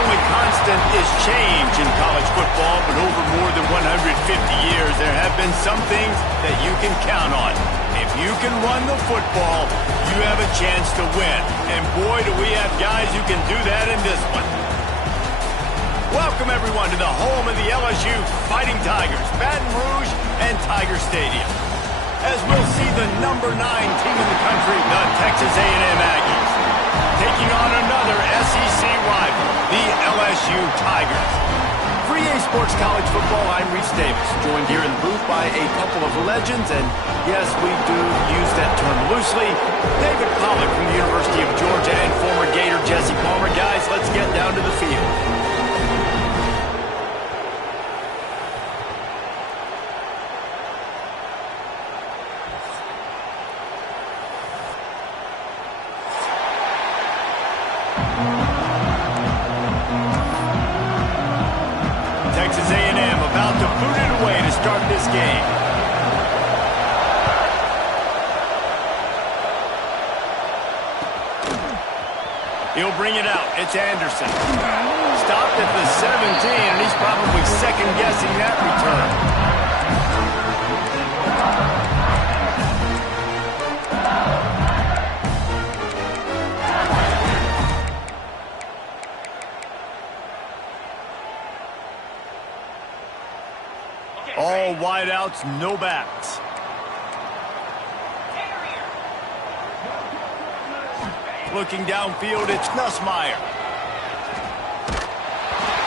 only constant is change in college football, but over more than 150 years, there have been some things that you can count on. If you can run the football, you have a chance to win. And boy, do we have guys who can do that in this one. Welcome, everyone, to the home of the LSU Fighting Tigers, Baton Rouge and Tiger Stadium. As we'll see the #9 team in the country, the Texas A&M Aggies, taking on another SEC rival, the LSU Tigers. For EA Sports College Football, I'm Reese Davis, joined here in the booth by a couple of legends, and yes, we do use that term loosely. David Pollack from the University of Georgia and former Gator Jesse Palmer. Guys, let's get down to the field. Texas A&M about to boot it away to start this game. He'll bring it out. It's Anderson. Stopped at the 17, and he's probably second-guessing that return. All wideouts, no backs. Looking downfield, it's Nussmeier.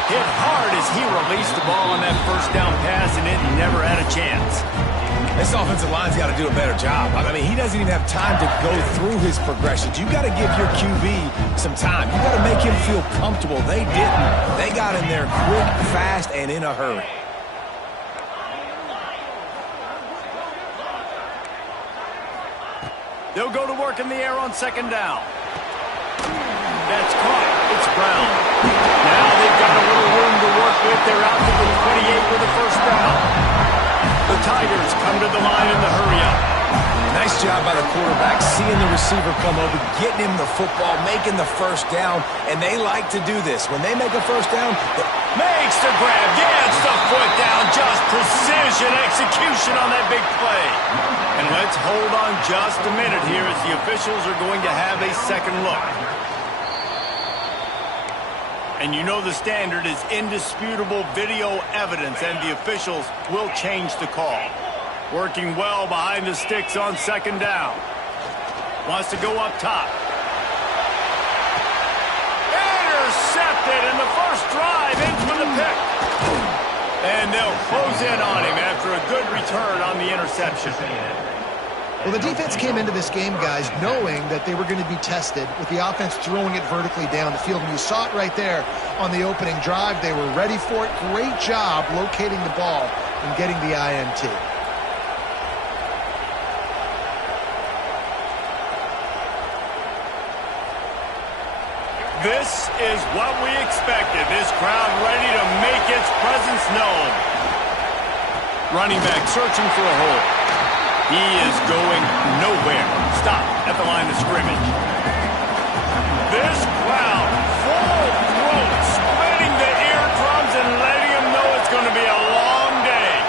Hit hard as he released the ball on that first down pass, and it never had a chance. This offensive line's got to do a better job. I mean, he doesn't even have time to go through his progressions. You got to give your QB some time. You got to make him feel comfortable. They didn't. They got in there quick, fast, and in a hurry. They'll go to work in the air on second down. That's caught. It's Brown. Now they've got a little room to work with. They're out to the 28 with a first down. The Tigers come to the line in the hurry-up. Nice job by the quarterback, seeing the receiver come over, getting him the football, making the first down, and they like to do this. When they make a first down, makes the grab, gets the foot down, just precision execution on that big play. And let's hold on just a minute here as the officials are going to have a second look. And you know the standard is indisputable video evidence, and the officials will change the call. Working well behind the sticks on second down. Wants to go up top. Intercepted in the first drive, in for the pick. And they'll close in on him after a good return on the interception. Well, the defense came into this game, guys, knowing that they were going to be tested with the offense throwing it vertically down the field. And you saw it right there on the opening drive. They were ready for it. Great job locating the ball and getting the INT. This is what we expected. This crowd ready to make its presence known. Running back searching for a hole. He is going nowhere. Stop at the line of scrimmage. This crowd full throat, splitting the eardrums and letting them know it's going to be a long day.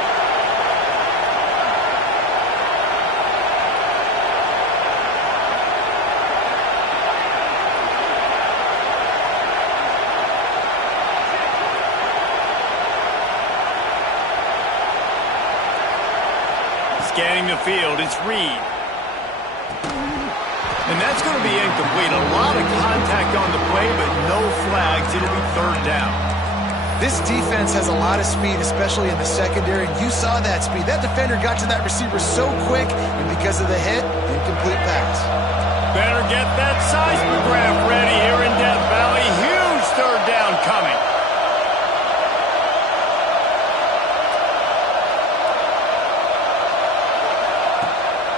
Scanning the field, it's Reed. And that's going to be incomplete. A lot of contact on the play, but no flags. It'll be third down. This defense has a lot of speed, especially in the secondary. You saw that speed. That defender got to that receiver so quick, and because of the hit, incomplete pass. Better get that seismograph ready here in Death Valley. Huge third down coming.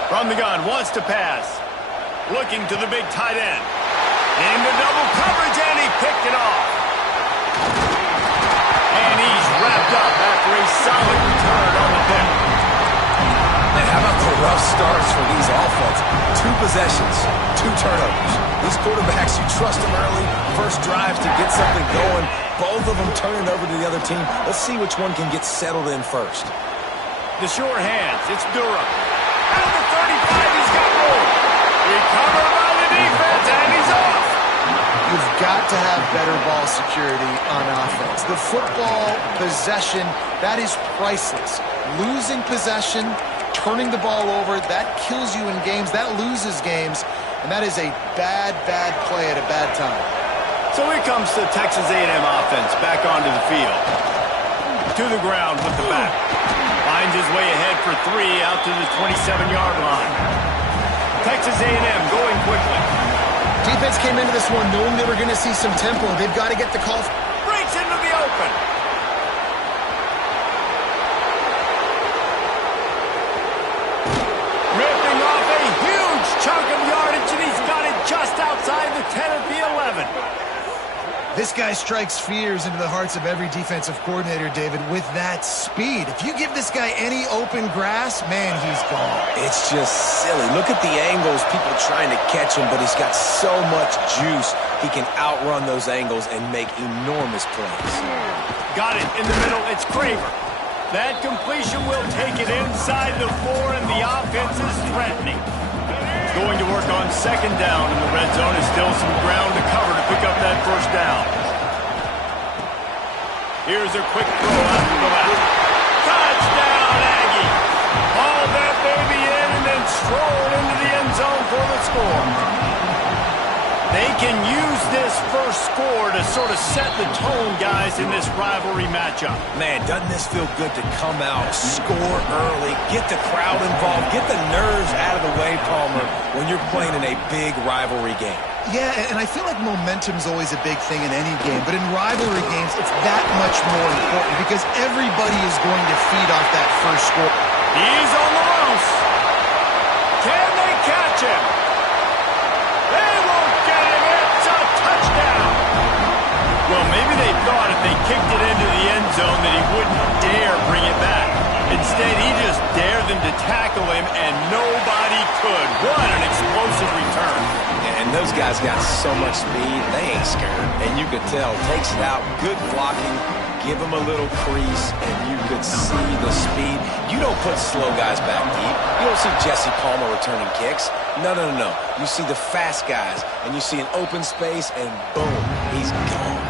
From the gun, wants to pass. Looking to the big tight end. Into double coverage, and he picked it off. And he's wrapped up after a solid return on the pick. Man, how about the rough starts for these offense? 2 possessions, 2 turnovers. These quarterbacks, you trust them early, first drives to get something going. Both of them turn it over to the other team. Let's see which one can get settled in first. The sure hands. It's Durham. Out of the 35, he's got room. Recovered by the defense, and he's off. You've got to have better ball security on offense. The football possession, that is priceless. Losing possession, turning the ball over, that kills you in games, that loses games, and that is a bad, bad play at a bad time. So here comes the Texas A&M offense back onto the field. To the ground with the back. Finds his way ahead for 3 out to the 27-yard line. Texas A&M going quickly. Defense came into this one knowing they were going to see some tempo. They've got to get the call. Breaks into the open. Ripping off a huge chunk of yardage, and he's got it just outside the 10 at the 11. This guy strikes fears into the hearts of every defensive coordinator, David, with that speed. If you give this guy any open grass, man, he's gone. It's just silly. Look at the angles, people trying to catch him, but he's got so much juice. He can outrun those angles and make enormous plays. Got it in the middle. It's Craver. That completion will take it inside the 4, and the offense is threatening. Going to work on second down in the red zone. Is still some ground to cover to pick up that first down. Here's a quick throw out to the left. Touchdown, Aggie! Haul that baby in and then stroll into the end zone for the score. They can use this first score to sort of set the tone, guys, in this rivalry matchup. Man, doesn't this feel good to come out, score early, get the crowd involved, get the nerves out of the way, Palmer, when you're playing in a big rivalry game? Yeah, and I feel like momentum's always a big thing in any game, but in rivalry games, it's that much more important because everybody is going to feed off that first score. He's on the loose. Can they catch him? They won't get him. It's a touchdown. Well, maybe they thought if they kicked it into the end zone that he wouldn't dare bring it back. Instead, he just dared them to tackle him, and nobody could. What an explosive return. And those guys got so much speed, they ain't scared. And you could tell, takes it out, good blocking, give him a little crease, and you could see the speed. You don't put slow guys back deep. You don't see Jesse Palmer returning kicks. No. You see the fast guys, and you see an open space, and boom, he's gone.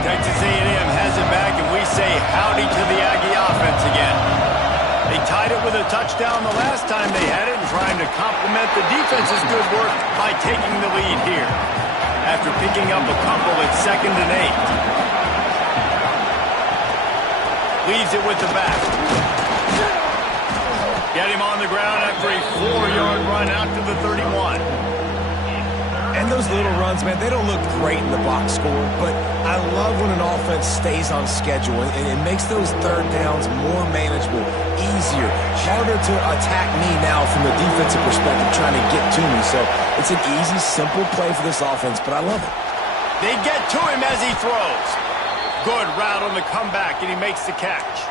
Texas A&M has it back, and we say howdy to the Aggie offense again. They tied it with a touchdown the last time they had it and trying to complement the defense's good work by taking the lead here. After picking up a couple, it's 2nd and 8. Leaves it with the back. Get him on the ground after a 4-yard run out to the 31. And those little runs, man, they don't look great in the box score, but I love when an offense stays on schedule, and it makes those third downs more manageable, easier, harder to attack me now from the defensive perspective trying to get to me. So it's an easy, simple play for this offense, but I love it. They get to him as he throws. Good route on the comeback, and he makes the catch.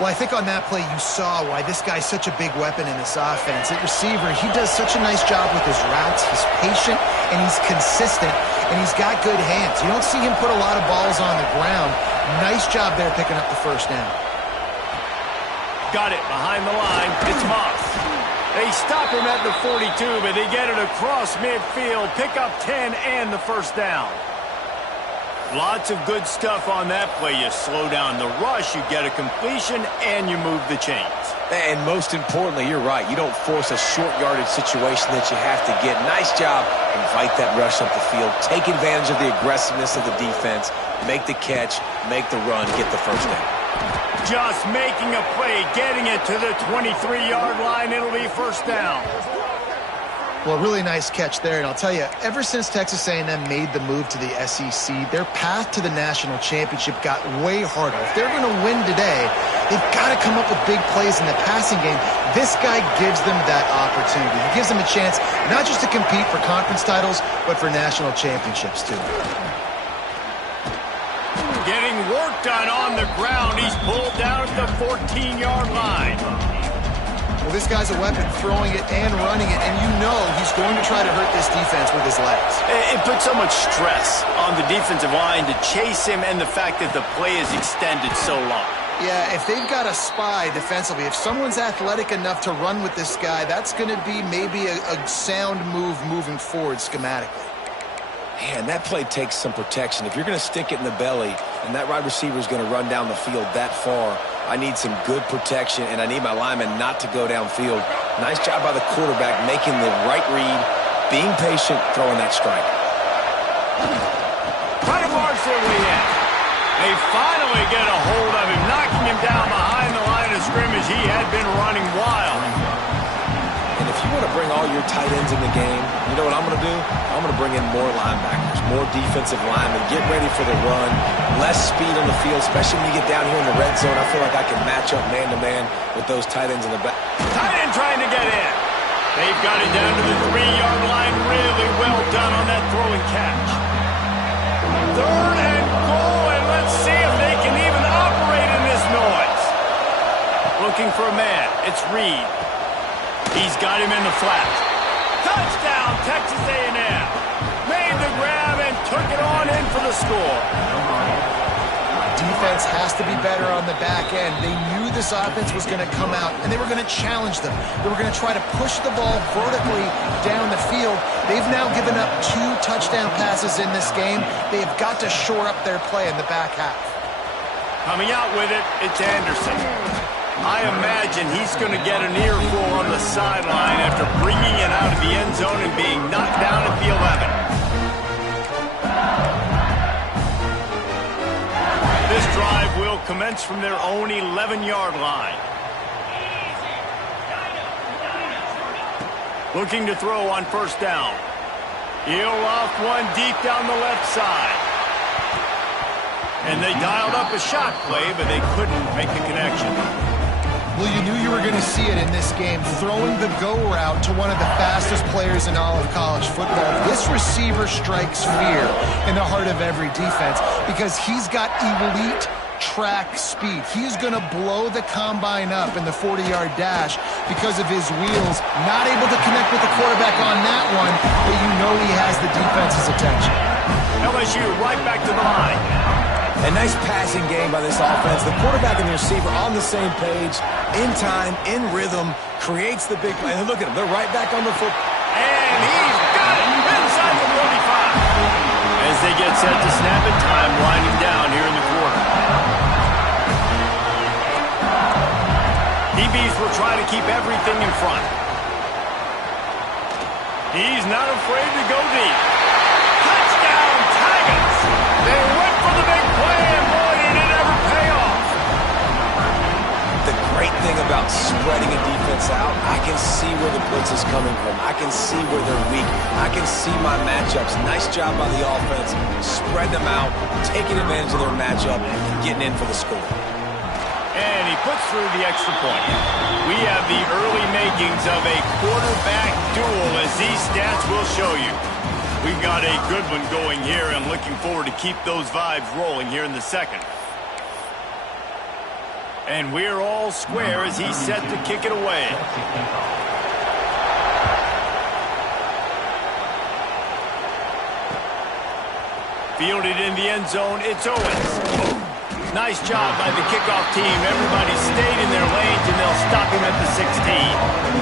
Well, I think on that play you saw why this guy's such a big weapon in this offense. At receiver, he does such a nice job with his routes. He's patient, and he's consistent, and he's got good hands. You don't see him put a lot of balls on the ground. Nice job there picking up the first down. Got it behind the line. It's Moss. They stop him at the 42, but they get it across midfield. Pick up 10 and the first down. Lots of good stuff on that play. You slow down the rush, you get a completion, and you move the chains. And most importantly, you're right. You don't force a short yardage situation that you have to get. Nice job. Invite that rush up the field. Take advantage of the aggressiveness of the defense. Make the catch. Make the run. Get the first down. Just making a play, getting it to the 23-yard line. It'll be first down. Well, really nice catch there, and I'll tell you, ever since Texas A&M made the move to the SEC, their path to the national championship got way harder. If they're going to win today, they've got to come up with big plays in the passing game. This guy gives them that opportunity. He gives them a chance not just to compete for conference titles, but for national championships, too. Getting work work done on the ground. He's pulled down at the 14-yard line. Well, this guy's a weapon, throwing it and running it, and you know he's going to try to hurt this defense with his legs. It puts so much stress on the defensive line to chase him, and the fact that the play is extended so long. Yeah, if they've got a spy defensively, if someone's athletic enough to run with this guy, that's going to be maybe a sound move moving forward schematically. Man, that play takes some protection. If you're going to stick it in the belly and that wide receiver is going to run down the field that far, I need some good protection, and I need my lineman not to go downfield. Nice job by the quarterback making the right read, being patient, throwing that strike. Try to march their way in. They finally get a hold of him, knocking him down behind the line of scrimmage. He had been running wild. And if you want to bring all your tight ends in the game, you know what I'm going to do? I'm going to bring in more linebackers, more defensive linemen, get ready for the run, less speed on the field, especially when you get down here in the red zone. I feel like I can match up man-to-man with those tight ends in the back. Tight end trying to get in. They've got it down to the 3-yard line. Really well done on that throw and catch. 3rd and goal, and let's see if they can even operate in this noise. Looking for a man. It's Reed. He's got him in the flat. Touchdown, Texas A&M. Made the grab and took it on in for the score. Defense has to be better on the back end. They knew this offense was going to come out, and they were going to challenge them. They were going to try to push the ball vertically down the field. They've now given up 2 touchdown passes in this game. They've got to shore up their play in the back half. Coming out with it, it's Anderson. I imagine he's going to get an earful on the sideline after bringing it out of the end zone and being knocked down at the 11. This drive will commence from their own 11-yard line. Looking to throw on 1st down. He'll loft one deep down the left side. And they dialed up a shot play, but they couldn't make the connection. Well, you knew you were going to see it in this game, throwing the go route to one of the fastest players in all of college football. This receiver strikes fear in the heart of every defense because he's got elite track speed. He's going to blow the combine up in the 40-yard dash because of his wheels. Not able to connect with the quarterback on that one, but you know he has the defense's attention. LSU right back to the line. A nice passing game by this offense. The quarterback and the receiver on the same page, in time, in rhythm, creates the big play. And look at them. They're right back on the foot. And he's got it inside the 45. As they get set to snap it, time winding down here in the quarter. DBs will try to keep everything in front. He's not afraid to go deep. Touchdown, Tigers! They went for the big play, and boy, did it ever pay off. The great thing about spreading a defense out, I can see where the blitz is coming from. I can see where they're weak. I can see my matchups. Nice job by the offense. Spread them out, taking advantage of their matchup, and getting in for the score. And he puts through the extra point. We have the early makings of a quarterback duel, as these stats will show you. We've got a good one going here, and looking forward to keep those vibes rolling here in the second. And we're all square as he's set to kick it away. Fielded in the end zone, it's Owens. Nice job by the kickoff team. Everybody stayed in their lanes, and they'll stop him at the 16.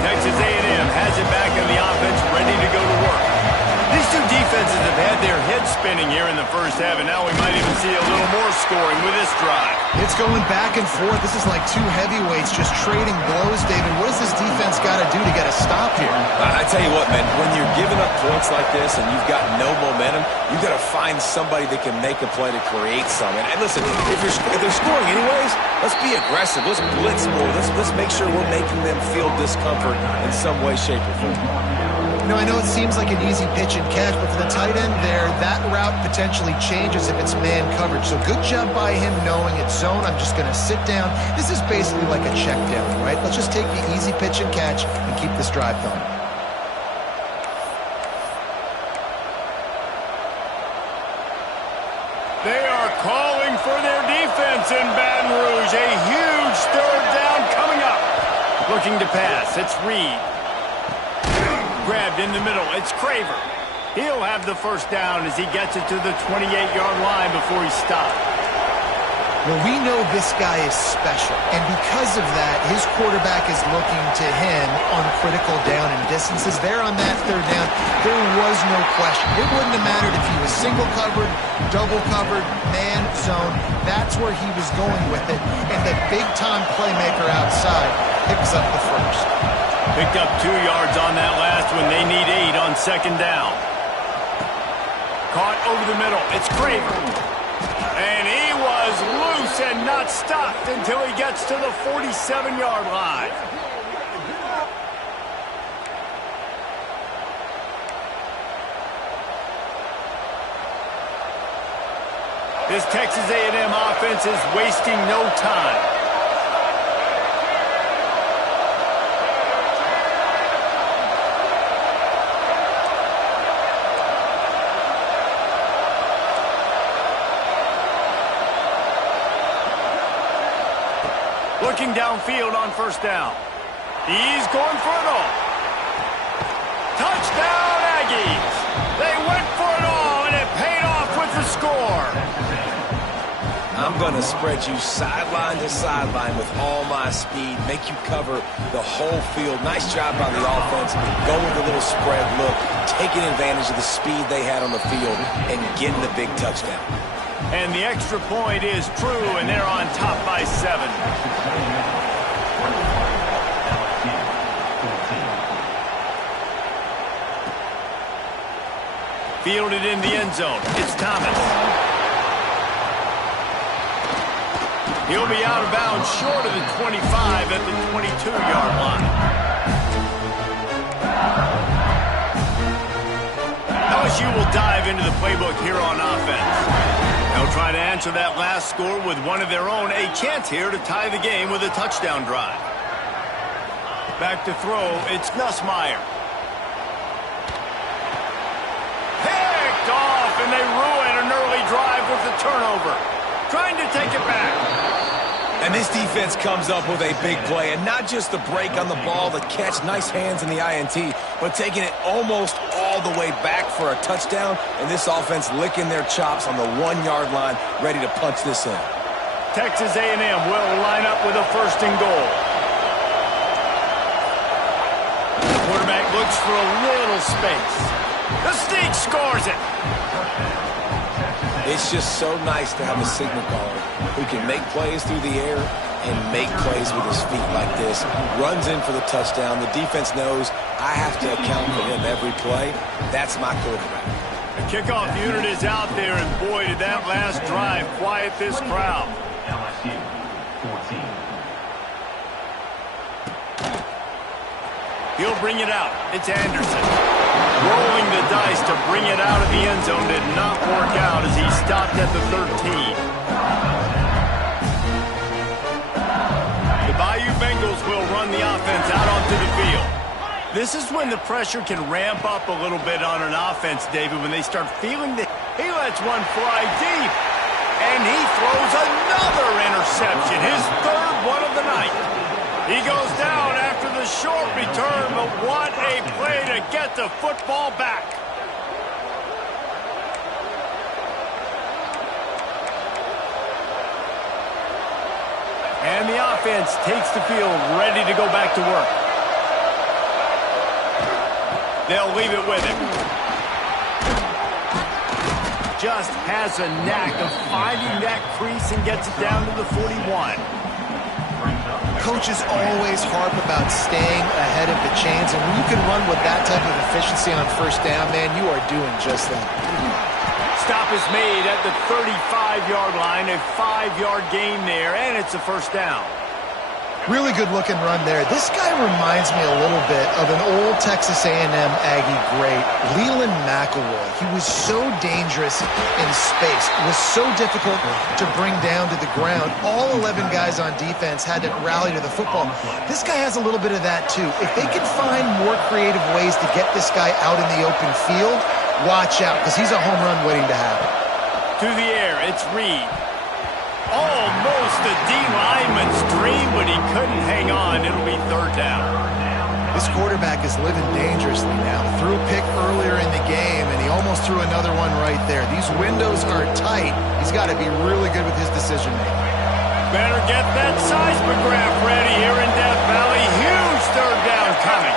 Texas A&M has it back in the offense, ready to go to work. These two defenses have had their heads spinning here in the first half, and now we might even see a little more scoring with this drive. It's going back and forth. This is like 2 heavyweights just trading blows, David. What does this defense got to do to get a stop here? I tell you what, man, when you're giving up points like this and you've got no momentum, you've got to find somebody that can make a play to create some. And listen, if they're scoring anyways, let's be aggressive. Let's blitz more. Let's make sure we're making them feel discomfort in some way, shape, or form. You know, I know it seems like an easy pitch and catch, but for the tight end there, that route potentially changes if it's man coverage. So good job by him knowing it's zone. I'm just going to sit down. This is basically like a check down, right? Let's just take the easy pitch and catch and keep this drive going. They It's in Baton Rouge. A huge third down coming up. Looking to pass. It's Reed. Grabbed in the middle. It's Craver. He'll have the first down as he gets it to the 28-yard line before he stopped. Well, we know this guy is special, and because of that, his quarterback is looking to him on critical down and distances. There on that third down, there was no question. It wouldn't have mattered if he was single covered, double covered, man, zone. That's where he was going with it, and the big-time playmaker outside picks up the first. Picked up 2 yards on that last one. They need 8 on second down. Caught over the middle. It's Craver. And he was loose and not stopped until he gets to the 47-yard line. This Texas A&M offense is wasting no time. Looking downfield on first down. He's going for it all. Touchdown, Aggies. They went for it all, and it paid off with the score. I'm going to spread you sideline to sideline with all my speed, make you cover the whole field. Nice job by the offense, going with a little spread look, taking advantage of the speed they had on the field, and getting the big touchdown. And the extra point is true, and they're on top by 7. Fielded in the end zone. It's Thomas. He'll be out of bounds short of the 25 at the 22-yard line. LSU will dive into the playbook here on offense. They'll try to answer that last score with one of their own. A chance here to tie the game with a touchdown drive. Back to throw. It's Nussmeier. Picked off, and they ruin an early drive with the turnover. Trying to take it back. And this defense comes up with a big play, and not just the break on the ball, the catch, nice hands in the INT, but taking it almost all the way back for a touchdown, and this offense licking their chops on the 1-yard line, ready to punch this in. Texas A&M will line up with a first and goal. The quarterback looks for a little space. The sneak scores it. It's just so nice to have a signal caller who can make plays through the air and make plays with his feet like this. Runs in for the touchdown. The defense knows I have to account for him every play. That's my quarterback. The kickoff unit is out there, and boy, did that last drive quiet this crowd. LSU 14. He'll bring it out. It's Anderson. Rolling the dice to bring it out of the end zone did not work out as he stopped at the 13. The Bayou Bengals will run the offense out onto the field. This is when the pressure can ramp up a little bit on an offense, David, when they start feeling that he lets one fly deep. And he throws another interception, his third one of the night. He goes down after the short return, but what a play to get the football back. And the offense takes the field, ready to go back to work. They'll leave it with him. Just has a knack of finding that crease and gets it down to the 41. Coaches always harp about staying ahead of the chains, and when you can run with that type of efficiency on first down, man, you are doing just that. Stop is made at the 35-yard line, a 5-yard gain there, and it's a first down. Really good-looking run there. This guy reminds me a little bit of an old Texas A&M Aggie great, Leland McElroy. He was so dangerous in space. It was so difficult to bring down to the ground. All 11 guys on defense had to rally to the football. This guy has a little bit of that, too. If they can find more creative ways to get this guy out in the open field, watch out, because he's a home run waiting to happen. To the air, it's Reed. Almost a D-lineman's dream, but he couldn't hang on. It'll be third down. This quarterback is living dangerously now. Threw a pick earlier in the game, and he almost threw another one right there. These windows are tight. He's got to be really good with his decision-making. Better get that seismograph ready here in Death Valley. Huge third down coming.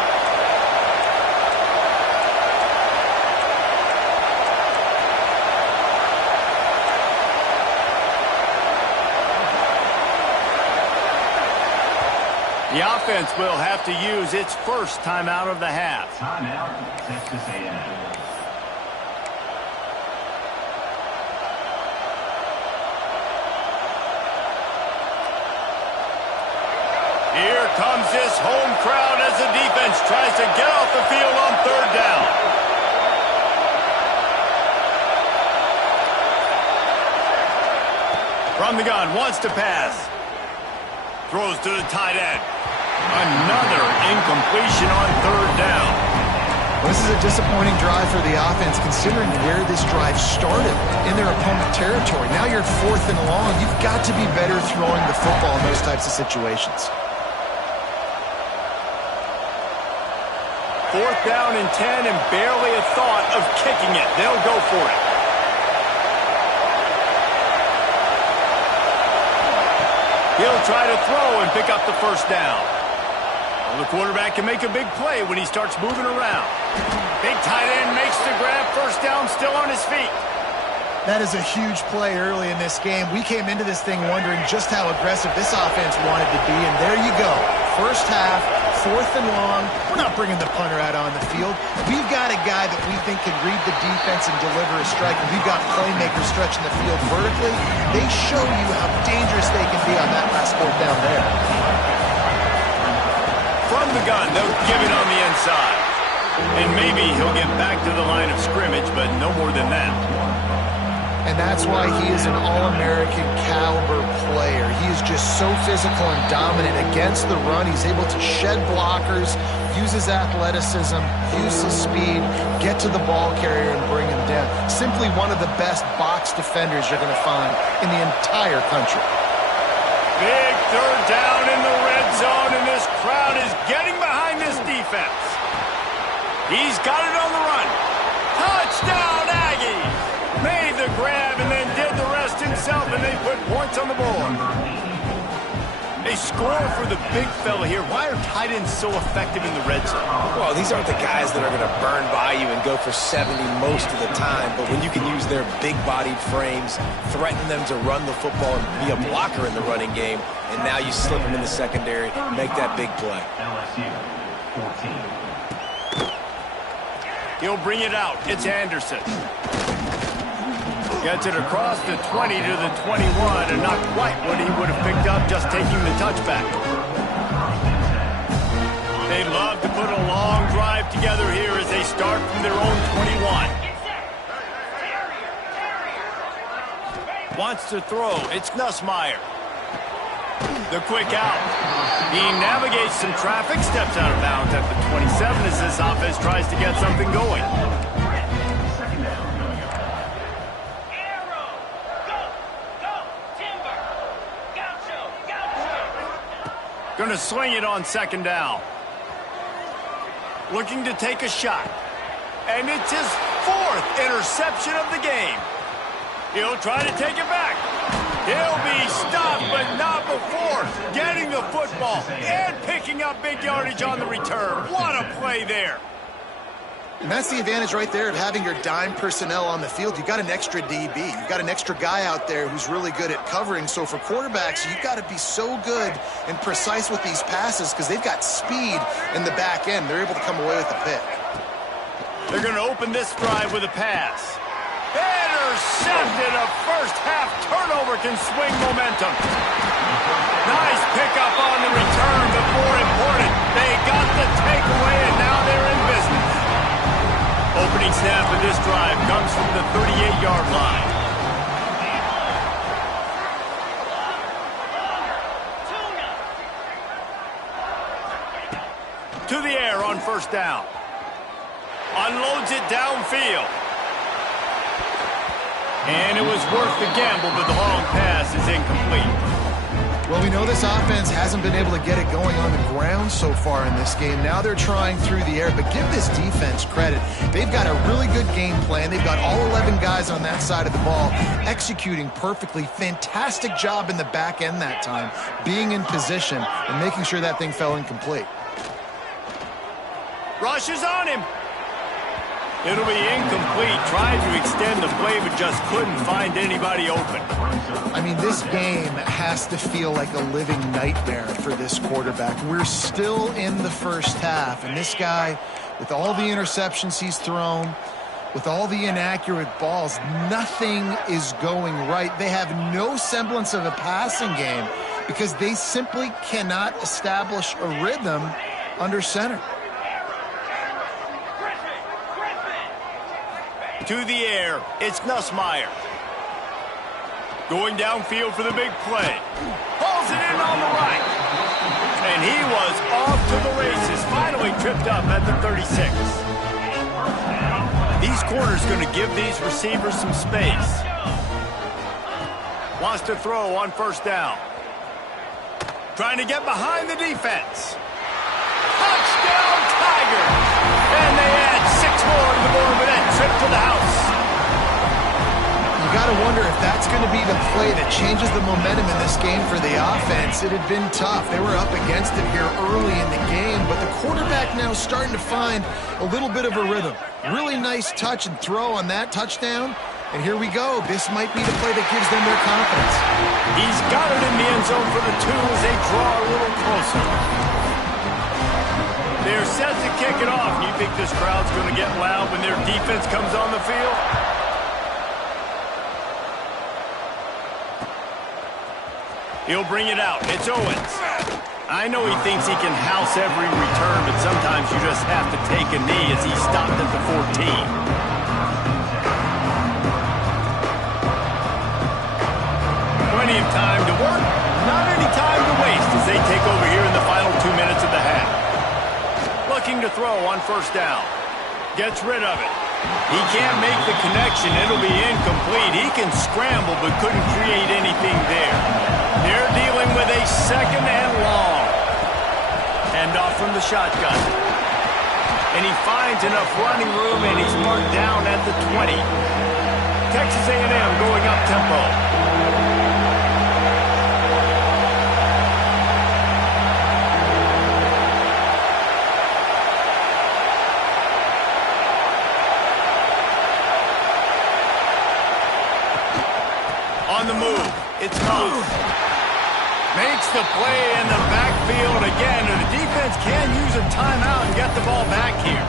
The offense will have to use its first timeout of the half. Timeout, Texas A&M. Here comes this home crowd as the defense tries to get off the field on third down. From the gun, wants to pass. Throws to the tight end. Another incompletion on third down. Well, this is a disappointing drive for the offense considering where this drive started in their opponent territory. Now you're 4th and long. You've got to be better throwing the football in those types of situations. 4th down and 10 and barely a thought of kicking it. They'll go for it. He'll try to throw and pick up the first down. Well, the quarterback can make a big play when he starts moving around. Big tight end makes the grab. First down, still on his feet. That is a huge play early in this game. We came into this thing wondering just how aggressive this offense wanted to be, and there you go. First half, 4th and long. We're not bringing the punter out on the field. We've got a guy that we think can read the defense and deliver a strike, and we've got playmakers stretching the field vertically. They show you how dangerous they can be on that last 4th down there. From the gun, they'll give it on the inside. And maybe he'll get back to the line of scrimmage, but no more than that. And that's why he is an All-American caliber player. He is just so physical and dominant against the run. He's able to shed blockers, use his athleticism, use his speed, get to the ball carrier and bring him down. Simply one of the best box defenders you're going to find in the entire country. Big third down in the red zone, and this crowd is getting behind this defense. He's got it on the run. Touchdown, Aggies! Made the grab and then did the rest himself, and they put points on the board. They score for the big fella here. Why are tight ends so effective in the red zone? Well, these aren't the guys that are going to burn by you and go for 70 most of the time, but when you can use their big-bodied frames, threaten them to run the football and be a blocker in the running game, and now you slip them in the secondary, make that big play. LSU, 14. He'll bring it out. It's Anderson. Gets it across the 20 to the 21, and not quite what he would have picked up just taking the touchback. They love to put a long drive together here as they start from their own 21. Wants to throw. It's Nussmeier. The quick out. He navigates some traffic, steps out of bounds at the 27 as this offense tries to get something going. Going to swing it on second down. Looking to take a shot. And it's his 4th interception of the game. He'll try to take it back. He'll be stopped, but not before getting the football and picking up big yardage on the return. What a play there. And that's the advantage right there of having your dime personnel on the field. You've got an extra DB. You've got an extra guy out there who's really good at covering. So for quarterbacks, you've got to be so good and precise with these passes because they've got speed in the back end. They're able to come away with the pick. They're going to open this drive with a pass. Intercepted. A first-half turnover can swing momentum. Nice pickup on the return, but more important, they got the takeaway, and now they're in business. Opening snap of this drive comes from the 38-yard line. To the air on first down. Unloads it downfield. And it was worth the gamble, but the long pass is incomplete. Well, we know this offense hasn't been able to get it going on the ground so far in this game. Now they're trying through the air, but give this defense credit. They've got a really good game plan. They've got all 11 guys on that side of the ball executing perfectly. Fantastic job in the back end that time, being in position and making sure that thing fell incomplete. Rushes on him. It'll be incomplete. Tried to extend the play, but just couldn't find anybody open. I mean, this game has to feel like a living nightmare for this quarterback. We're still in the first half, and this guy, with all the interceptions he's thrown, with all the inaccurate balls, nothing is going right. They have no semblance of a passing game because they simply cannot establish a rhythm under center. To the air, it's Nussmeier. Going downfield for the big play. Pulls it in on the right. And he was off to the races. Finally tripped up at the 36. These corners going to give these receivers some space. Wants to throw on first down. Trying to get behind the defense. Touchdown, Tiger! And they add 6 more to the board with that trip to the house. You got to wonder if that's going to be the play that changes the momentum in this game for the offense. It had been tough. They were up against it here early in the game, but the quarterback now starting to find a little bit of a rhythm. Really nice touch and throw on that touchdown. And here we go. This might be the play that gives them their confidence. He's got it in the end zone for the 2 as they draw a little closer. They're set to kick it off. You think this crowd's going to get loud when their defense comes on the field? He'll bring it out. It's Owens. I know he thinks he can house every return, but sometimes you just have to take a knee as he stopped at the 14. Plenty of time to work, not any time to waste as they take over here in the final 2 minutes of the half. Looking to throw on first down. Gets rid of it. He can't make the connection. It'll be incomplete. He can scramble but couldn't create anything there. They're dealing with a 2nd and long. Hand off from the shotgun. And he finds enough running room and he's marked down at the 20. Texas A&M going up tempo. On the move, it's Huff. Makes the play in the backfield again, and the defense can use a timeout and get the ball back here.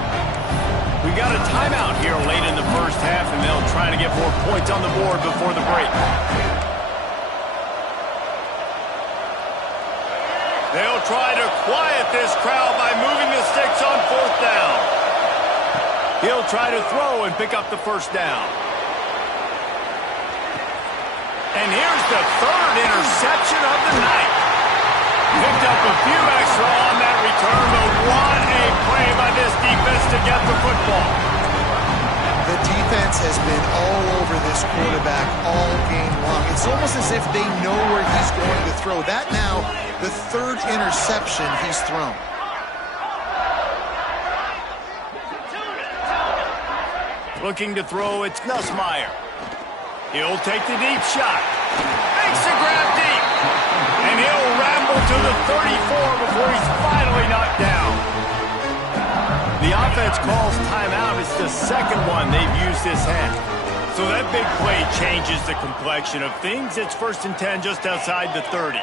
We got a timeout here late in the first half, and they'll try to get more points on the board before the break. They'll try to quiet this crowd by moving the sticks on 4th down. He'll try to throw and pick up the first down. And here's the 3rd interception of the night. Picked up a few extra on that return, but what a play by this defense to get the football. The defense has been all over this quarterback all game long. It's almost as if they know where he's going to throw. That now, the 3rd interception he's thrown. Looking to throw, it's Nussmeier. He'll take the deep shot. Makes the grab deep. And he'll ramble to the 34 before he's finally knocked down. The offense calls timeout. It's the 2nd one they've used this half. So that big play changes the complexion of things. It's 1st and 10 just outside the 30.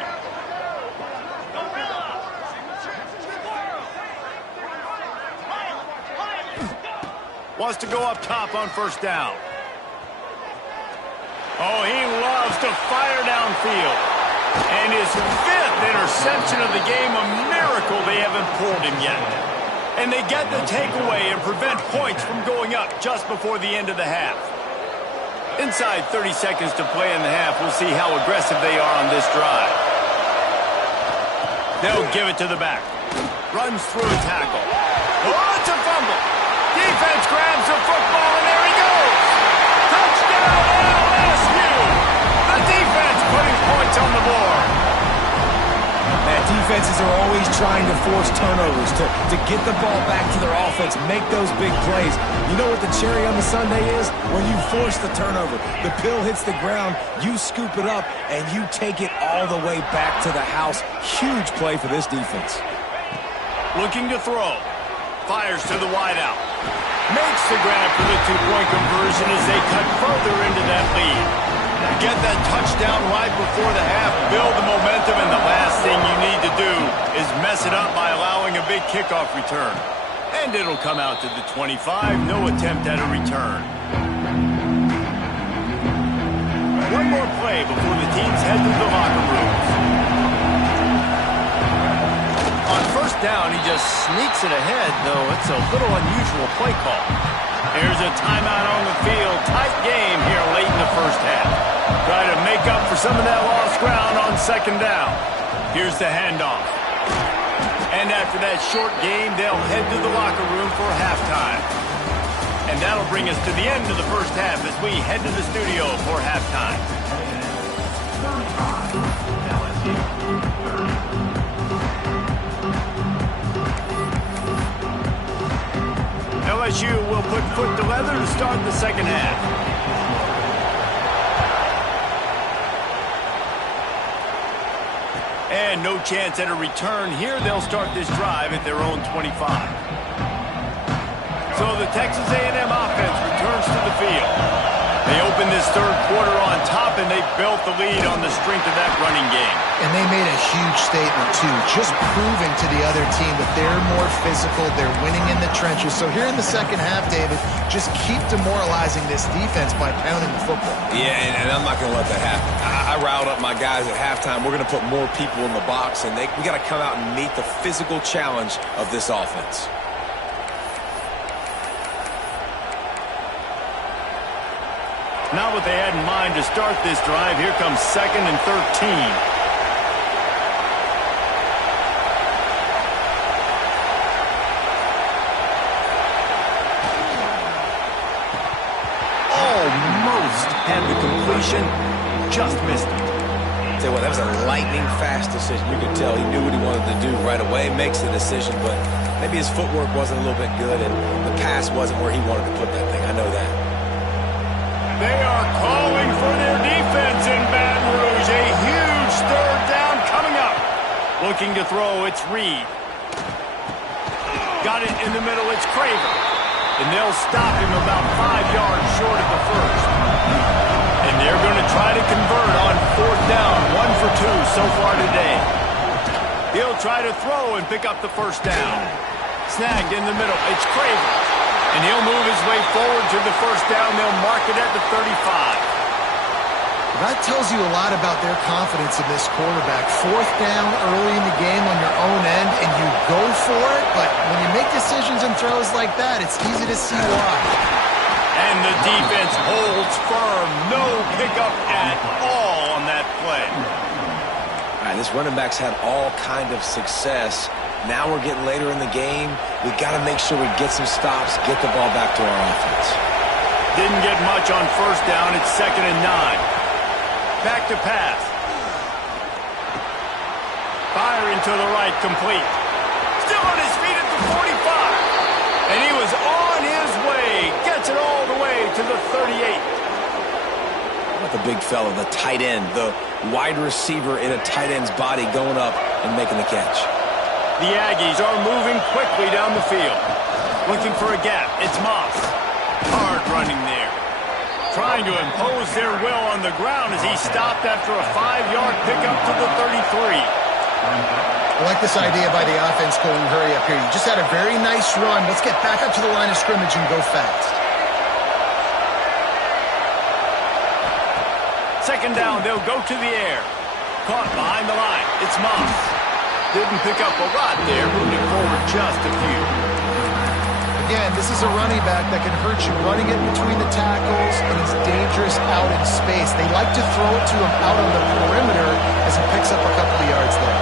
Wants to go up top on first down. Oh, he loves to fire downfield. And his 5th interception of the game, a miracle they haven't pulled him yet. And they get the takeaway and prevent points from going up just before the end of the half. Inside 30 seconds to play in the half, we'll see how aggressive they are on this drive. They'll give it to the back. Runs through a tackle. Oh, it's a fumble. Defense grabs the football, and there he goes. Touchdown, LA! points on the board. Man, defenses are always trying to force turnovers to get the ball back to their offense, make those big plays. You know what the cherry on the sundae is? When you force the turnover, the pill hits the ground, you scoop it up, and you take it all the way back to the house. Huge play for this defense. Looking to throw. Fires to the wideout. Makes the grab for the two-point conversion as they cut further into that lead. Get that touchdown right before the half, build the momentum, and the last thing you need to do is mess it up by allowing a big kickoff return. And it'll come out to the 25, no attempt at a return. One more play before the teams head to the locker rooms. On first down, he just sneaks it ahead, though it's a little unusual play call. Here's a timeout on the field. Tight game here late in the first half. Try to make up for some of that lost ground on second down. Here's the handoff. And after that short game, they'll head to the locker room for halftime. And that'll bring us to the end of the first half as we head to the studio for halftime. LSU will put foot to leather to start the second half. And no chance at a return here. They'll start this drive at their own 25. So the Texas A&M offense returns to the field. They open this third quarter on top, and they built the lead on the strength of that running game. And they made a huge statement, too, just proving to the other team that they're more physical, they're winning in the trenches. So here in the second half, David, just keep demoralizing this defense by pounding the football. Yeah, and I'm not going to let that happen. I riled up my guys at halftime. We're going to put more people in the box, and we got to come out and meet the physical challenge of this offense. Not what they had in mind to start this drive. Here comes 2nd and 13. Almost had the completion, just missed it. Tell you what, that was a lightning-fast decision. You could tell he knew what he wanted to do right away, makes the decision, but maybe his footwork wasn't a little bit good, and the pass wasn't where he wanted to put that thing. I know that. They are calling for their defense in Baton Rouge. A huge third down coming up. Looking to throw, it's Reed. Got it in the middle, it's Craver. And they'll stop him about 5 yards short of the first. And they're going to try to convert on fourth down. 1 for 2 so far today. He'll try to throw and pick up the first down. Snagged in the middle, it's Craver. And he'll move his way forward to the first down. They'll mark it at the 35. That tells you a lot about their confidence in this quarterback. Fourth down early in the game on your own end, and you go for it. But when you make decisions and throws like that, it's easy to see why. And the defense holds firm. No pickup at all on that play. All right, this running back's had all kind of success. Now we're getting later in the game. We've got to make sure we get some stops, get the ball back to our offense. Didn't get much on first down. It's 2nd and 9. Back to pass. Firing to the right, complete. Still on his feet at the 45. And he was on his way. Gets it all the way to the 38. What the big fella, the tight end, the wide receiver in a tight end's body going up and making the catch. The Aggies are moving quickly down the field. Looking for a gap. It's Moss. Hard running there. Trying to impose their will on the ground as he stopped after a 5-yard pickup to the 33. I like this idea by the offense going hurry up here. You just had a very nice run. Let's get back up to the line of scrimmage and go fast. 2nd down, they'll go to the air. Caught behind the line. It's Moss. Didn't pick up a lot there, moving forward just a few. Again, this is a running back that can hurt you running it between the tackles, and he's dangerous out in space. They like to throw it to him out on the perimeter as he picks up a couple of yards there.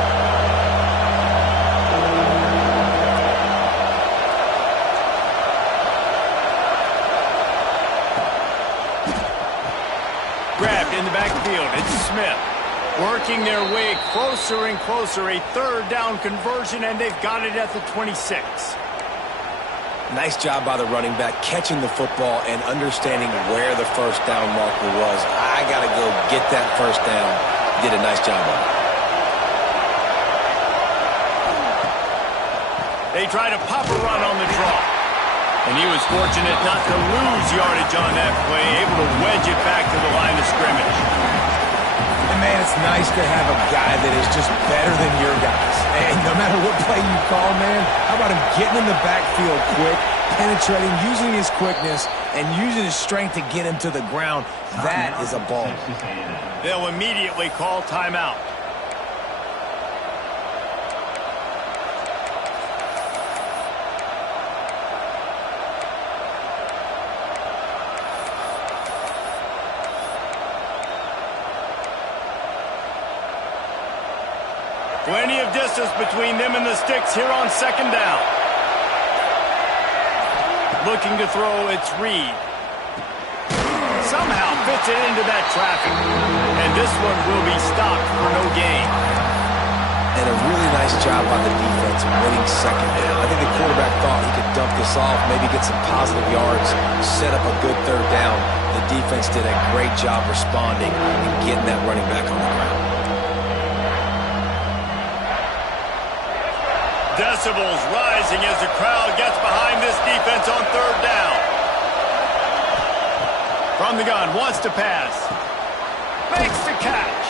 Grabbed in the backfield. It's Smith. Working their way closer and closer. A third down conversion, and they've got it at the 26. Nice job by the running back, catching the football and understanding where the first down marker was. I got to go get that first down. Did a nice job on it. They try to pop a run on the draw. And he was fortunate not to lose yardage on that play, able to wedge it back to the line of scrimmage. And man, it's nice to have a guy that is just better than your guys. And no matter what play you call, man, how about him getting in the backfield quick, penetrating, using his quickness, and using his strength to get him to the ground. That is a ball. They'll immediately call timeout. Plenty of distance between them and the sticks here on second down. Looking to throw, it's Reed. Somehow fits it into that traffic. And this one will be stopped for no gain. And a really nice job by the defense winning second down. I think the quarterback thought he could dump this off, maybe get some positive yards, set up a good third down. The defense did a great job responding and getting that running back on the ground. Decibels rising as the crowd gets behind this defense on third down. From the gun, wants to pass. Makes the catch.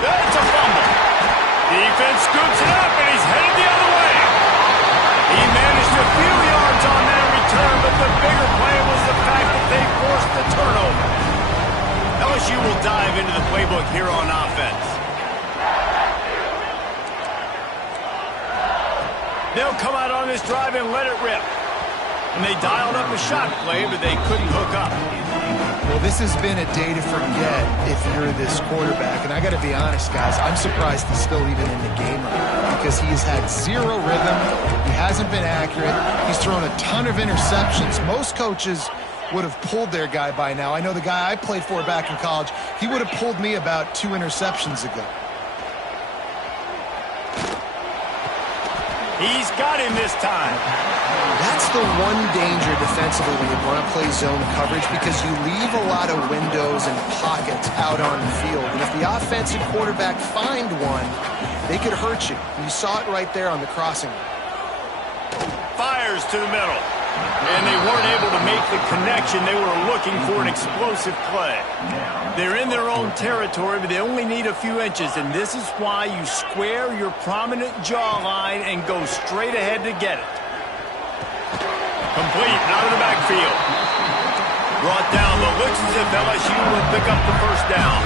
That's a fumble. Defense scoops it up, and he's headed the other way. He managed a few yards on that return, but the bigger play was the fact that they forced the turnover. LSU will dive into the playbook here on offense. They'll come out on this drive and let it rip. And they dialed up a shot play, but they couldn't hook up. Well, this has been a day to forget if you're this quarterback. And I got to be honest, guys, I'm surprised he's still even in the game right now because he has had zero rhythm. He hasn't been accurate. He's thrown a ton of interceptions. Most coaches would have pulled their guy by now. I know the guy I played for back in college, he would have pulled me about 2 interceptions ago. He's got him this time. That's the one danger defensively when you want to play zone coverage because you leave a lot of windows and pockets out on the field. And if the offensive quarterback find one, they could hurt you. And you saw it right there on the crossing. Fires to the middle. And they weren't able to make the connection. They were looking for an explosive play. They're in their own territory, but they only need a few inches, and this is why you square your prominent jawline and go straight ahead to get it. Complete, out of the backfield. Brought down, but looks as if LSU will pick up the first down.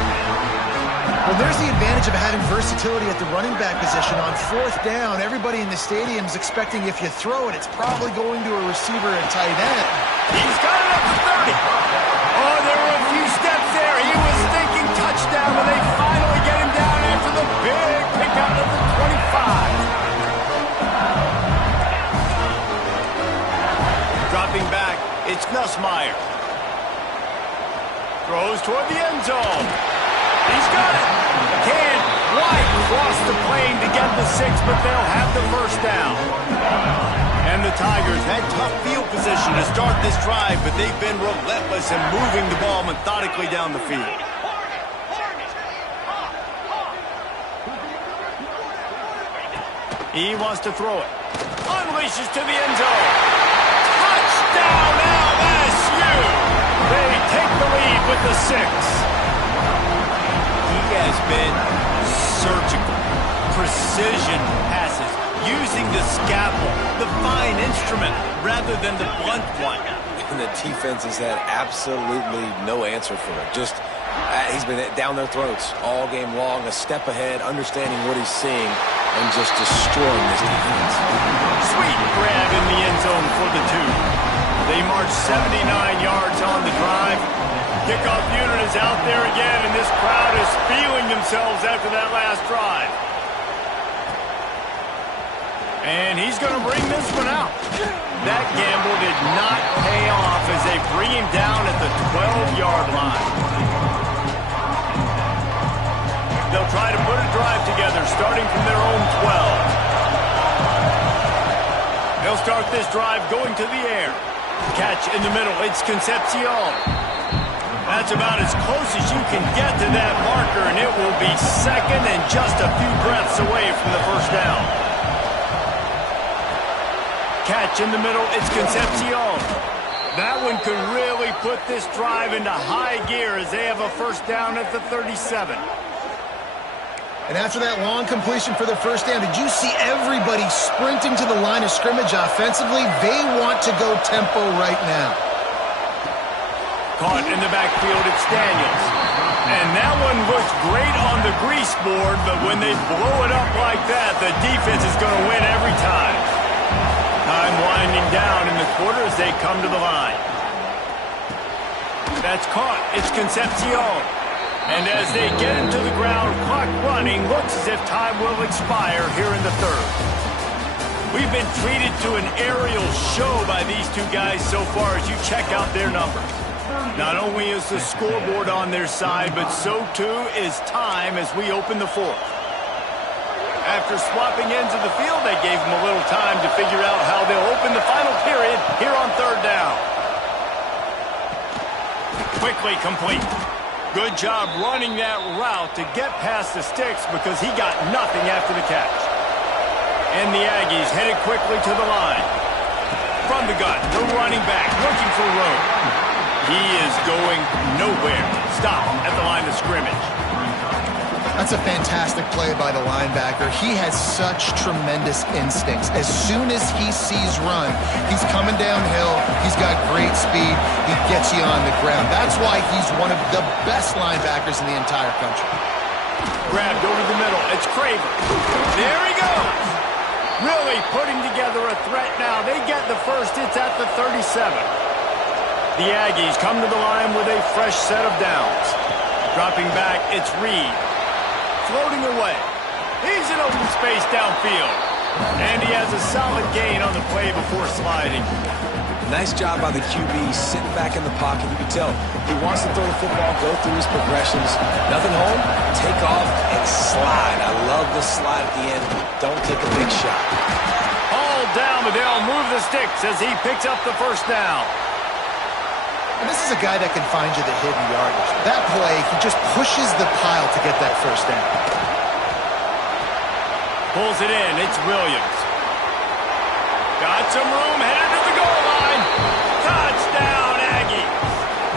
Well, there's the advantage of having versatility at the running back position. On fourth down, everybody in the stadium is expecting if you throw it, it's probably going to a receiver at tight end. He's got it up to 30. Oh, there were a few steps there. He was thinking touchdown when they finally get him down after the big pick out of the 25. Dropping back, it's Nussmeier. Throws toward the end zone. He's got it. Can White cross the plane to get the 6, but they'll have the first down. And the Tigers had tough field position to start this drive, but they've been relentless in moving the ball methodically down the field. He wants to throw it. Unleashes to the end zone. Touchdown LSU! They take the lead with the 6. He has been surgical, precision passes, using the scalpel, the fine instrument, rather than the blunt one. And the defense has had absolutely no answer for it. Just, he's been down their throats all game long, a step ahead, understanding what he's seeing, and just destroying this defense. Sweet grab in the end zone for the 2. They march 79 yards on the drive. Kickoff unit is out there again, and this crowd is feeling themselves after that last drive. And he's going to bring this one out. That gamble did not pay off as they bring him down at the 12-yard line. They'll try to put a drive together, starting from their own 12. They'll start this drive going to the air. Catch in the middle. It's Concepcion. That's about as close as you can get to that marker, and it will be second and just a few breaths away from the first down. Catch in the middle. It's Concepcion. That one could really put this drive into high gear as they have a first down at the 37. And after that long completion for the first down, did you see everybody sprinting to the line of scrimmage offensively? They want to go tempo right now. Caught in the backfield, it's Daniels. And that one looks great on the grease board, but when they blow it up like that, the defense is going to win every time. Time winding down in the quarter as they come to the line. That's caught. It's Concepcion. And as they get into the ground, clock running, looks as if time will expire here in the third. We've been treated to an aerial show by these two guys so far as you check out their numbers. Not only is the scoreboard on their side, but so too is time as we open the fourth. After swapping ends of the field, they gave them a little time to figure out how they'll open the final period here on third down. Quickly complete. Good job running that route to get past the sticks because he got nothing after the catch. And the Aggies headed quickly to the line. From the gun, the running back looking for room. He is going nowhere. Stop at the line of scrimmage. That's a fantastic play by the linebacker. He has such tremendous instincts. As soon as he sees run, he's coming downhill. He's got great speed. He gets you on the ground. That's why he's one of the best linebackers in the entire country. Grabbed over the middle. It's Craver. There he goes. Really putting together a threat now. They get the first. It's at the 37. The Aggies come to the line with a fresh set of downs. Dropping back, it's Reed. Floating away. He's in open space downfield. And he has a solid gain on the play before sliding. Nice job by the QB sitting back in the pocket. You can tell he wants to throw the football, go through his progressions. Nothing home, take off, and slide. I love the slide at the end. Don't take a big shot. All down, but they'll move the sticks as he picks up the first down. And this is a guy that can find you the hidden yardage. That play, he just pushes the pile to get that first down. Pulls it in. It's Williams. Got some room, headed to the goal line. Touchdown, Aggies.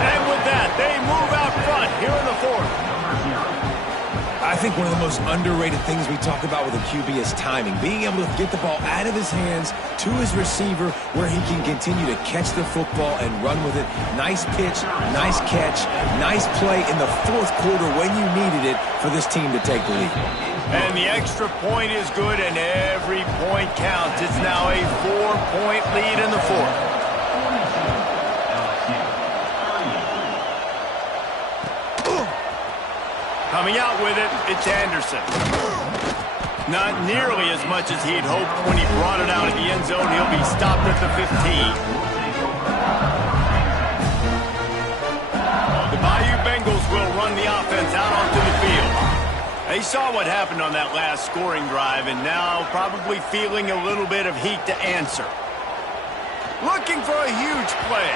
And with that, they move out front here in the fourth. I think one of the most underrated things we talk about with a QB is timing. Being able to get the ball out of his hands to his receiver where he can continue to catch the football and run with it. Nice pitch, nice catch, nice play in the fourth quarter when you needed it for this team to take the lead. And the extra point is good, and every point counts. It's now a 4-point lead in the fourth. Coming out with it, it's Anderson. Not nearly as much as he'd hoped when he brought it out of the end zone. He'll be stopped at the 15. The Bayou Bengals will run the offense out onto the field. They saw what happened on that last scoring drive and now probably feeling a little bit of heat to answer. Looking for a huge play.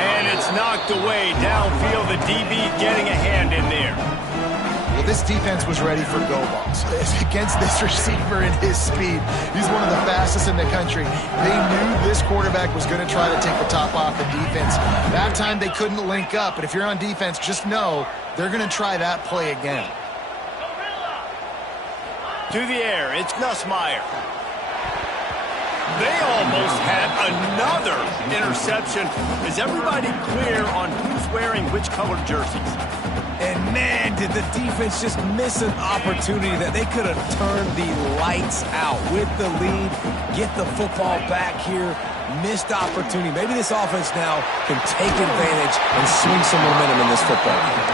And it's knocked away downfield. The DB getting a hand in there. Well, this defense was ready for go balls. Against this receiver and his speed, he's one of the fastest in the country. They knew this quarterback was going to try to take the top off the defense. That time they couldn't link up, but if you're on defense, just know they're going to try that play again. To the air, it's Nussmeier. They almost had another interception. Is everybody clear on who's wearing which colored jerseys? And man, did the defense just miss an opportunity that they could have turned the lights out with the lead, get the football back here. Missed opportunity. Maybe this offense now can take advantage and swing some momentum in this football game.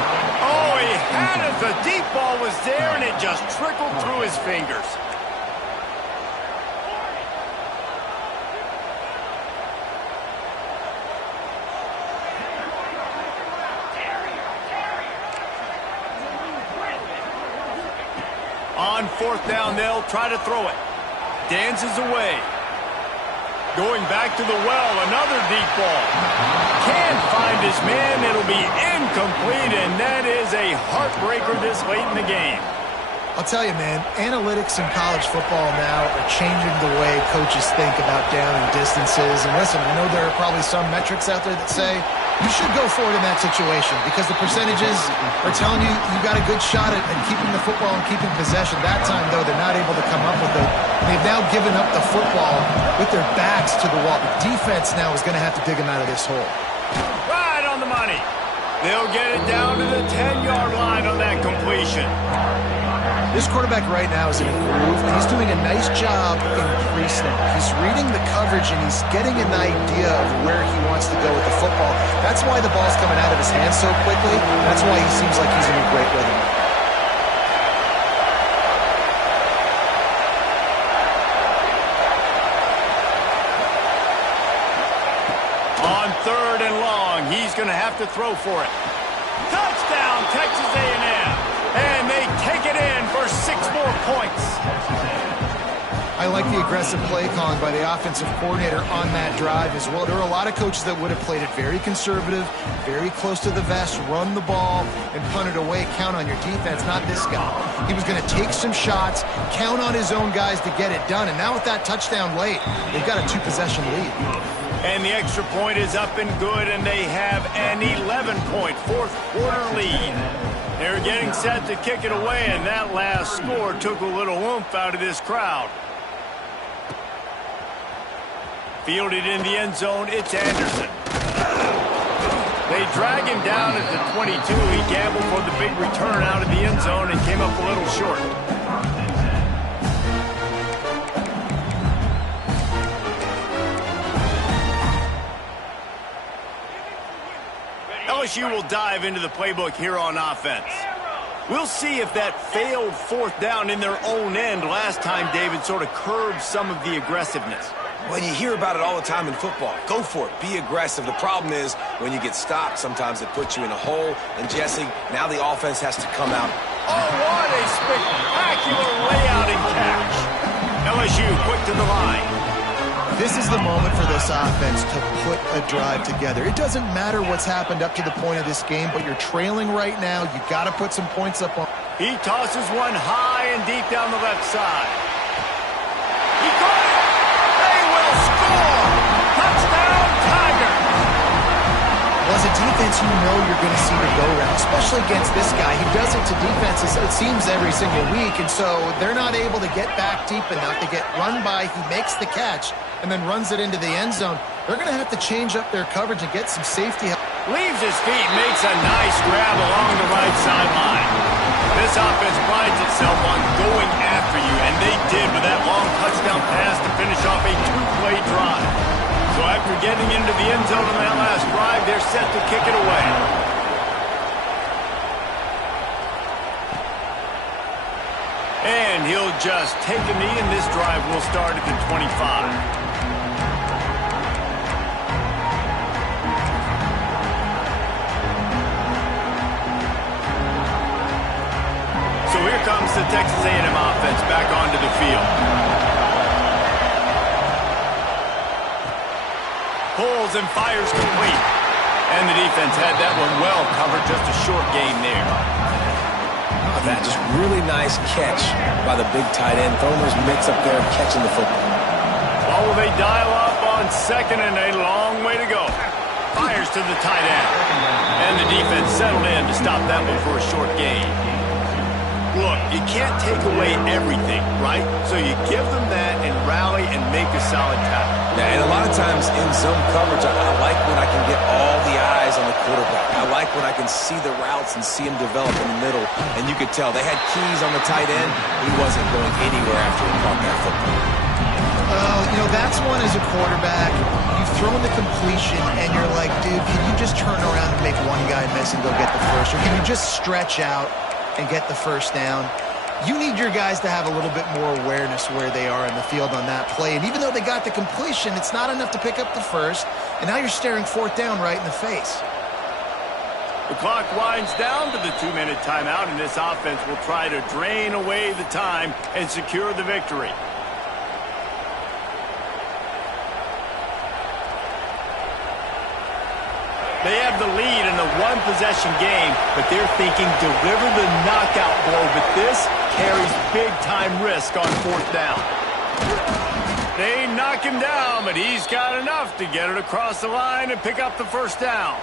Oh, he had it. The deep ball was there, and it just trickled through his fingers. fourth down, they'll try to throw it. Dances away. Going back to the well, another deep ball. Can't find his man. It'll be incomplete, and that is a heartbreaker this late in the game. I'll tell you, man, analytics in college football now are changing the way coaches think about down and distances. And listen, I know there are probably some metrics out there that say you should go for it in that situation because the percentages are telling you you got a good shot at keeping the football and keeping possession. That time, though, they're not able to come up with it. They've now given up the football with their backs to the wall. The defense now is going to have to dig them out of this hole. Right on the money. They'll get it down to the 10-yard line on that completion. This quarterback right now is in a groove, and he's doing a nice job in pre-snap. He's reading the coverage, and he's getting an idea of where he wants to go with the football. That's why the ball's coming out of his hands so quickly. That's why he seems like he's in a great rhythm. On 3rd and long, he's going to have to throw for it. Touchdown, Texas A&M. And they take it in for 6 more points. I like the aggressive play calling by the offensive coordinator on that drive as well. There are a lot of coaches that would have played it very conservative, very close to the vest, run the ball, and punt it away, count on your defense, not this guy. He was going to take some shots, count on his own guys to get it done, and now with that touchdown late, they've got a 2-possession lead. And the extra point is up and good, and they have an 11-point fourth-quarter lead. They're getting set to kick it away, and that last score took a little oomph out of this crowd. Fielded in the end zone, it's Anderson. They drag him down at the 22. He gambled for the big return out of the end zone and came up a little short. LSU will dive into the playbook here on offense. We'll see if that failed fourth down in their own end last time, David, sort of curbed some of the aggressiveness. Well, you hear about it all the time in football. Go for it. Be aggressive. The problem is when you get stopped, sometimes it puts you in a hole. And, Jesse, now the offense has to come out. Oh, what a spectacular layout and catch. LSU quick to the line. This is the moment for this offense to put a drive together. It doesn't matter what's happened up to the point of this game, but you're trailing right now. You got to put some points up on. He tosses one high and deep down the left side. He caught it. They will score. Touchdown, Tigers. Well, as a defense, you know you're going to see the go-round, especially against this guy. He does it to defenses, it seems, every single week, and so they're not able to get back deep enough. They get run by, he makes the catch, and then runs it into the end zone. They're going to have to change up their coverage and get some safety help. Leaves his feet, makes a nice grab along the right sideline. This offense prides itself on going after you, and they did with that long touchdown pass to finish off a 2-play drive. So after getting into the end zone on that last drive, they're set to kick it away. And he'll just take a knee, and this drive will start at the 25. So here comes the Texas A&M offense back onto the field. Pulls and fires complete. And the defense had that one well covered, just a short gain there. That just really nice catch by the big tight end, throwing those mitts up there, catching the football. Oh, they dial up on second and a long way to go. Fires to the tight end. And the defense settled in to stop that one for a short gain. Look, you can't take away everything, right? So you give them that and rally and make a solid tackle. Yeah, and a lot of times in zone coverage, I like when I can get all the eyes on the quarterback. I like when I can see the routes and see him develop in the middle. And you could tell they had keys on the tight end. He wasn't going anywhere after he caught that football. You know, that's one as a quarterback. You've thrown the completion, and you're like, dude, can you just turn around and make one guy miss and go get the first? Or can you just stretch out and get the first down? You need your guys to have a little bit more awareness where they are in the field on that play. And even though they got the completion, it's not enough to pick up the first. And now you're staring fourth down right in the face. The clock winds down to the 2-minute timeout, and this offense will try to drain away the time and secure the victory. They have the lead in a one-possession game, but they're thinking deliver the knockout blow, but this carries big-time risk on 4th down. They knock him down, but he's got enough to get it across the line and pick up the 1st down.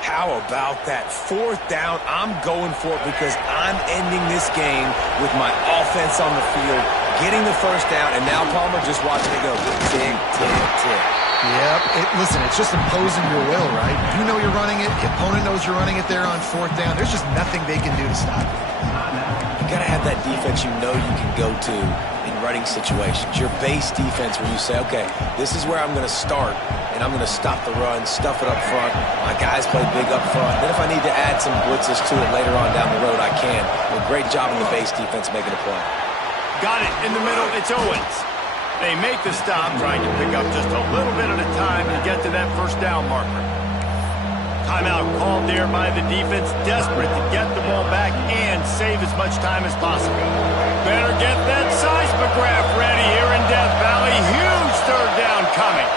How about that 4th down? I'm going for it because I'm ending this game with my offense on the field, getting the 1st down, and now Palmer just watching it go tick, tick, tick. Yep. Listen, it's just imposing your will, right? You know you're running it. The opponent knows you're running it there on 4th down. There's just nothing they can do to stop it. You got to have that defense you know you can go to in running situations. Your base defense where you say, okay, this is where I'm going to start, and I'm going to stop the run, stuff it up front. My guys play big up front. Then if I need to add some blitzes to it later on down the road, I can. Well, great job in the base defense making a play. Got it in the middle. It's Owens. They make the stop, trying to pick up just a little bit at a time to get to that 1st down marker. Timeout called there by the defense, desperate to get the ball back and save as much time as possible. Better get that seismograph ready here in Death Valley. Huge 3rd down coming.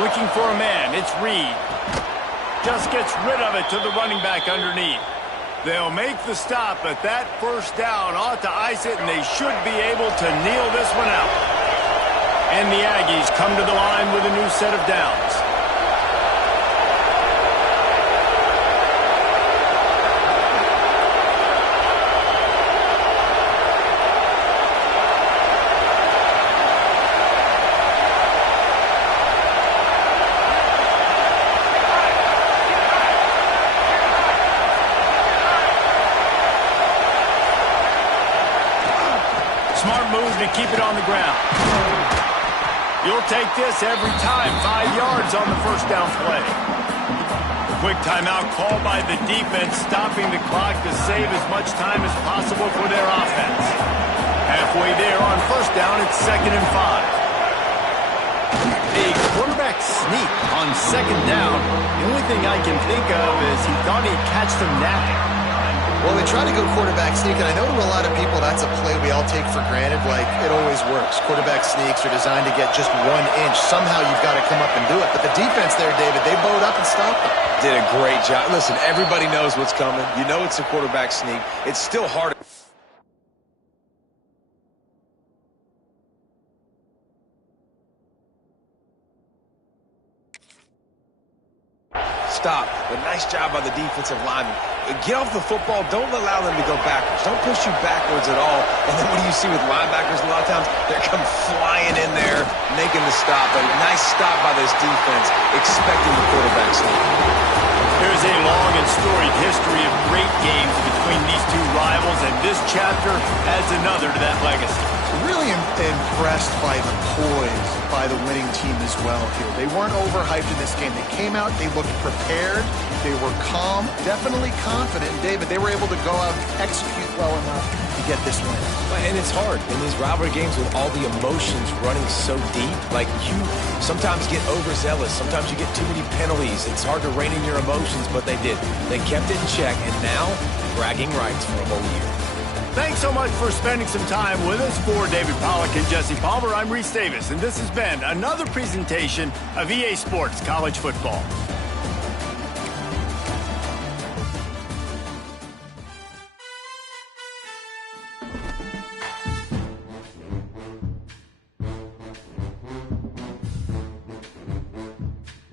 Looking for a man. It's Reed. Just gets rid of it to the running back underneath. They'll make the stop, but that 1st down ought to ice it, and they should be able to kneel this one out. And the Aggies come to the line with a new set of downs. Smart move to keep it on the ground. You'll take this every time. 5 yards on the 1st down play. The quick timeout called by the defense, stopping the clock to save as much time as possible for their offense. Halfway there on 1st down, it's 2nd and 5. A quarterback sneak on 2nd down. The only thing I can think of is he thought he'd catch them napping. Well, they try to go quarterback sneak, and I know to a lot of people that's a play we all take for granted, like it always works. Quarterback sneaks are designed to get just 1 inch. Somehow you've got to come up and do it. But the defense there, David, they bowed up and stopped them. Did a great job. Listen, everybody knows what's coming. You know it's a quarterback sneak. It's still hard. Stop. But nice job by the defensive lineman. Get off the football. Don't allow them to go backwards. Don't push you backwards at all. And then what do you see with linebackers a lot of times? They come flying in there, making the stop. A nice stop by this defense, expecting the quarterback sneak. There's a long and storied history of great games between these two rivals, and this chapter adds another to that legacy. Really impressed by the poise by the winning team as well here. They weren't overhyped in this game. They came out, they looked prepared, they were calm, definitely confident. And David, they were able to go out and execute well enough to get this win. And it's hard in these rivalry games with all the emotions running so deep. Like, you sometimes get overzealous. Sometimes you get too many penalties. It's hard to rein in your emotions, but they did. They kept it in check, and now bragging rights for a whole year. Thanks so much for spending some time with us. For David Pollack and Jesse Palmer, I'm Reese Davis, and this has been another presentation of EA Sports College Football.